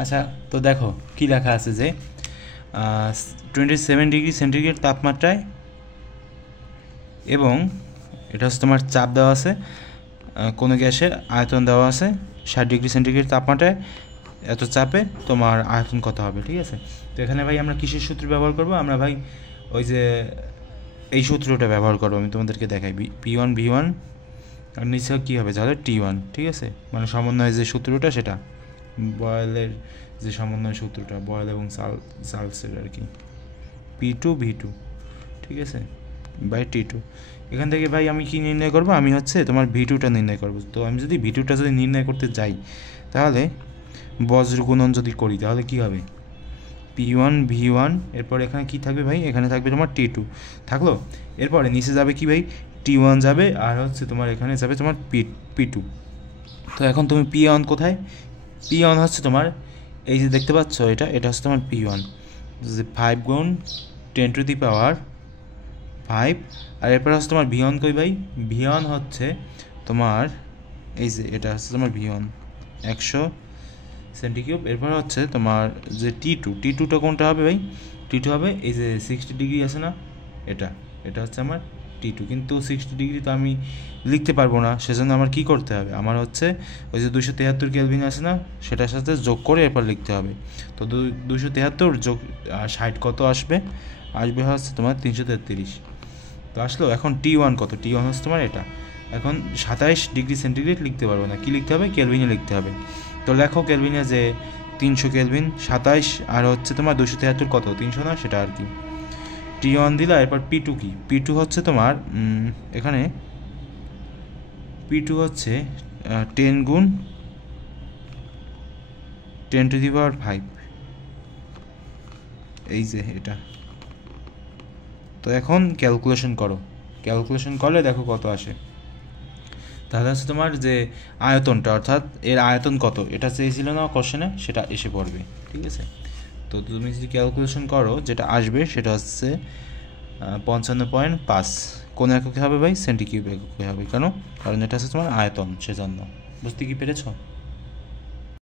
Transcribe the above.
আচ্ছা, তো দেখো কি লেখা আছে যে 27 ডিগ্রি সেন্টিগ্রেড তাপমাত্রায়, এবং এটা হচ্ছে তোমার চাপ দেওয়া আছে, কোনো গ্যাসের আয়তন দেওয়া আছে 60 ডিগ্রি সেন্টিগ্রেড তাপমাত্রায়, এত চাপে তোমার আয়তন কত হবে, ঠিক আছে। তো এখানে ভাই আমরা কিসের সূত্র ব্যবহার করব? আমরা ভাই ওই যে এই সূত্রটা ব্যবহার করবো, আমি তোমাদেরকে দেখাই। P1 V1 আর নিচে কী হবে তাহলে T1, ঠিক আছে, মানে সমন্বয়ের যে সূত্রটা সেটা, বয়েলের যে সমন্বয় সূত্রটা, বয়েল এবং চার্লসের আর কি, P2 V2, ঠিক আছে, বাই T2। এখান থেকে ভাই আমি কি নির্ণয় করব? আমি হচ্ছে তোমার V2টা নির্ণয় করব। তো আমি যদি V2টা যদি নির্ণয় করতে যাই, তাহলে বজ্র গুণন যদি করি তাহলে কি হবে? P1 V1, এরপর এখানে কি থাকবে ভাই? এখানে থাকবে তোমার T2 থাকলো। এরপরে নিচে যাবে কি ভাই? T1 যাবে, আর হচ্ছে তোমার এখানে যাবে তোমার P2। তো এখন তুমি P1 কোথায়? P1 হচ্ছে তোমার এই যে দেখতে পাচ্ছ, এটা হচ্ছে তোমার P1, যে 5 গুণ 10⁵, আর এরপর হচ্ছে তোমার V1 কই ভাই? V1 হচ্ছে তোমার এই যে এটা হচ্ছে তোমার V1 100 সেন্টিকিউব। এরপর হচ্ছে তোমার যে T2টা কোনটা হবে ভাই? T2 হবে এই যে 60 ডিগ্রি আছে না, এটা হচ্ছে আমার T2। কিন্তু 60 ডিগ্রি তো আমি লিখতে পারবো না, সেজন্য আমার কি করতে হবে? আমার হচ্ছে ওই যে 273 কেলভিন আছে না, সেটার সাথে যোগ করে এরপর লিখতে হবে। তো 273 যোগ 60 কত আসবে? আসবে হচ্ছে তোমার 333। তো আসলো। এখন T1 কত? T1 হচ্ছে তোমার এটা। এখন 27 ডিগ্রি সেন্টিগ্রেড লিখতে পারবো না, কি লিখতে হবে? কেলভিনে লিখতে হবে। তো লেখো কেলভিনে যে 300 কেলভিন, 27 আর হচ্ছে তোমার 273 কত? 300 না, সেটা আর কি। T1 দিলা, এরপর P2 কি? P2 হচ্ছে তোমার এখানে P2 হচ্ছে 10 গুণ 10⁵, এই যে এটা। তো এখন ক্যালকুলেশন করো, ক্যালকুলেশন করলে দেখো কত আসে। তাহলে হচ্ছে তোমার যে আয়তনটা, অর্থাৎ এর আয়তন কত, এটা চেয়েছিল না কোশ্চেনে, সেটা এসে পড়বে, ঠিক আছে। তো তুমি যদি ক্যালকুলেশন করো, যেটা আসবে সেটা হচ্ছে 55.5। কোন এককে হবে ভাই? সেন্টিকিউব এককে হবে। কেন? কারণ এটা হচ্ছে তোমার আয়তন, সেজন্য। বুঝতে কি পেরেছো?